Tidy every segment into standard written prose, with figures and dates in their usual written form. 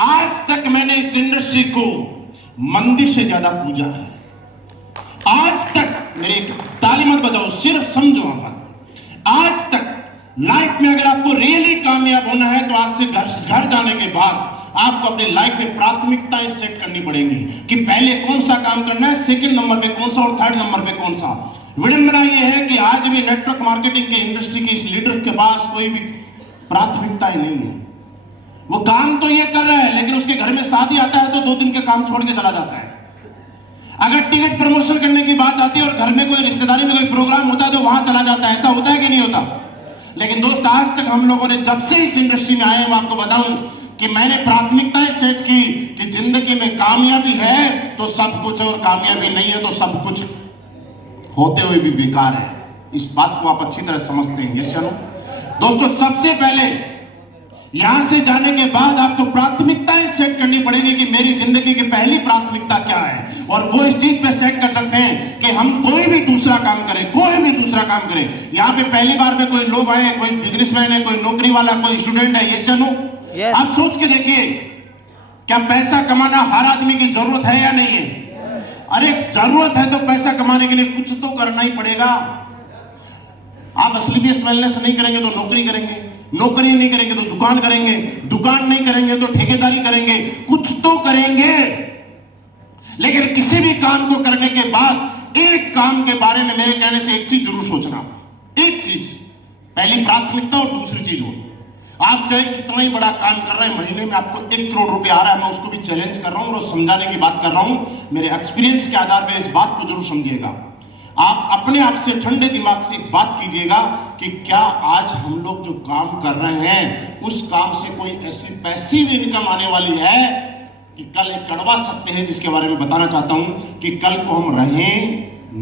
आज तक मैंने इस इंडस्ट्री को मंदिर से ज्यादा पूजा है। आज तक मेरे ताली मत बजाओ, सिर्फ समझो आप। आज तक लाइफ में अगर आपको रियली कामयाब होना है तो आज से घर जाने के बाद आपको अपने लाइफ में प्राथमिकताएं सेट करनी पड़ेंगी कि पहले कौन सा काम करना है, सेकंड नंबर पे कौन सा और थर्ड नंबर पे कौन सा। विडंबना यह है कि आज भी नेटवर्क मार्केटिंग के इंडस्ट्री के इस लीडर के पास कोई भी प्राथमिकताएं नहीं है। वो काम तो ये कर रहा है लेकिन उसके घर में शादी आता है तो 2 दिन के काम छोड़ के चला जाता है। अगर टिकट प्रमोशन करने की बात आती है और घर में कोई रिश्तेदारी में कोई प्रोग्राम होता है तो वहां चला जाता है। ऐसा होता है कि नहीं होता? लेकिन दोस्त, आज तक हम लोगों ने जब से इस इंडस्ट्री में आए, मैं आपको बताऊं कि मैंने प्राथमिकताएं सेट की कि जिंदगी में कामयाबी है तो सब कुछ और कामयाबी नहीं है तो सब कुछ होते हुए भी बेकार है। इस बात को आप अच्छी तरह समझते हैं? यस या नो? दोस्तों, सबसे पहले यहां से जाने के बाद आपको प्राथमिकताएं सेट करनी पड़ेगी कि मेरी जिंदगी की पहली प्राथमिकता क्या है। और वो इस चीज पे सेट कर सकते हैं कि हम कोई भी दूसरा काम करें, कोई भी दूसरा काम करें। यहाँ पे पहली बार में कोई लोग आए, कोई बिजनेसमैन है, कोई नौकरी वाला, कोई स्टूडेंट है। यस या नो? आप सोच के देखिए, क्या पैसा कमाना हर आदमी की जरूरत है या नहीं है? अरे जरूरत है तो पैसा कमाने के लिए कुछ तो करना ही पड़ेगा। आप असलीबियस वेलनेस नहीं करेंगे तो नौकरी करेंगे, नौकरी नहीं करेंगे तो दुकान करेंगे, दुकान नहीं करेंगे तो ठेकेदारी करेंगे, कुछ तो करेंगे। लेकिन किसी भी काम को करने के बाद एक काम के बारे में मेरे कहने से एक चीज जरूर सोचना। एक चीज, पहली प्राथमिकता और दूसरी चीज हो, आप चाहे कितना ही बड़ा काम कर रहे हैं, महीने में आपको 1 करोड़ रुपए आ रहा है, मैं उसको भी चैलेंज कर रहा हूं और समझाने की बात कर रहा हूं। मेरे एक्सपीरियंस के आधार पर इस बात को जरूर समझिएगा। आप अपने आप से ठंडे दिमाग से एक बात कीजिएगा कि क्या आज हम लोग जो काम कर रहे हैं उस काम से कोई ऐसी पैसिव इनकम आने वाली है कि कल एक कड़वा सकते हैं, जिसके बारे में बताना चाहता हूं कि कल को हम रहें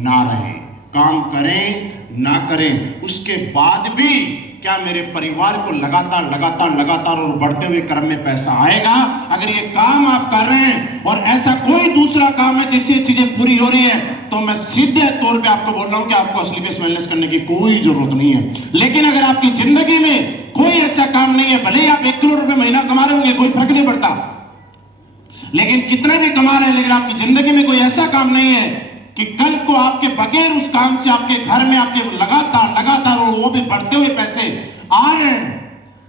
ना रहें, काम करें ना करें, उसके बाद भी क्या मेरे परिवार को लगातार और बढ़ते हुए क्रम में पैसा आएगा। अगर ये काम आप कर रहे हैं और ऐसा कोई दूसरा काम है जिससे चीजें पूरी हो रही है तो मैं सीधे तौर पे आपको बोल रहा हूं कि आपको असलीबियस वेलनेस करने की कोई जरूरत नहीं है। लेकिन अगर आपकी जिंदगी में कोई ऐसा काम नहीं है, भले ही आप 1 करोड़ रुपए महीना कमा रहे होंगे, कोई फर्क नहीं पड़ता, लेकिन कितने भी कमा रहे हैं, लेकिन आपकी जिंदगी में कोई ऐसा काम नहीं है कि कल को आपके बगैर उस काम से आपके घर में आपके लगातार और वो भी बढ़ते हुए पैसे आ रहे हैं,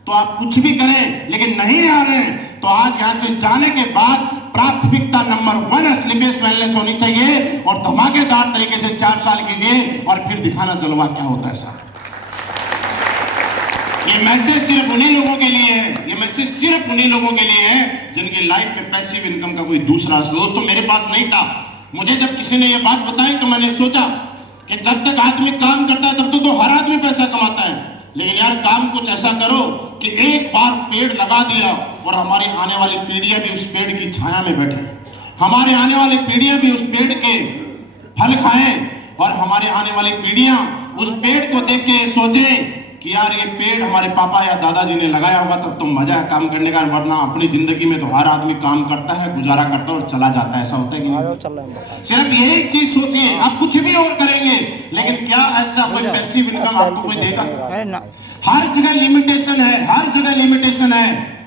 तो आप कुछ भी करें लेकिन नहीं आ रहे हैं, तो आज यहां से जाने के बाद प्राथमिकता नंबर 1 असलीबियस वेलनेस होनी चाहिए और धमाकेदार तरीके से 4 साल कीजिए और फिर दिखाना जलवा क्या होता है। साहब, ये मैसेज सिर्फ उन्हीं लोगों के लिए है, ये मैसेज सिर्फ उन्हीं लोगों के लिए है जिनकी लाइफ में पैसिव इनकम का कोई दूसरा। दोस्तों, मेरे पास नहीं था। मुझे जब किसी ने ये बात बताई तो मैंने सोचा कि जब तक आदमी काम करता है तब तक तो हर आदमी पैसा कमाता है, लेकिन यार काम कुछ ऐसा करो कि एक बार पेड़ लगा दिया और हमारी आने वाली पीढ़ियां भी उस पेड़ की छाया में बैठे, हमारे आने वाली पीढ़ियां भी उस पेड़ के फल खाएं और हमारे आने वाली पीढ़ियां उस पेड़ को देख के सोचें कि यार ये पेड़ हमारे पापा या दादाजी ने लगाया होगा तब तो मजा है काम करने का, वरना अपनी जिंदगी में तो हर आदमी काम करता है, गुजारा करता है और चला जाता है। ऐसा होता है कि नहीं? सिर्फ यही चीज सोचिए, आप कुछ भी और करेंगे लेकिन क्या ऐसा कोई पैसिव इनकम आपको कोई देगा? हर जगह लिमिटेशन है, हर जगह लिमिटेशन है।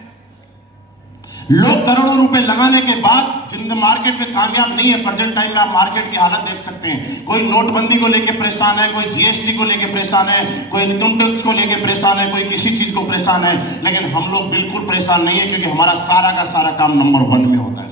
लोग करोड़ों रुपए लगाने के बाद जिंदगी मार्केट में कामयाब नहीं है। प्रेजेंट टाइम में आप मार्केट की हालत देख सकते हैं। कोई नोटबंदी को लेके परेशान है, कोई जीएसटी को लेके परेशान है, कोई इनकम टैक्स को लेके परेशान है, कोई किसी चीज को परेशान है, लेकिन हम लोग बिल्कुल परेशान नहीं है क्योंकि हमारा सारा का सारा काम नंबर 1 में होता है।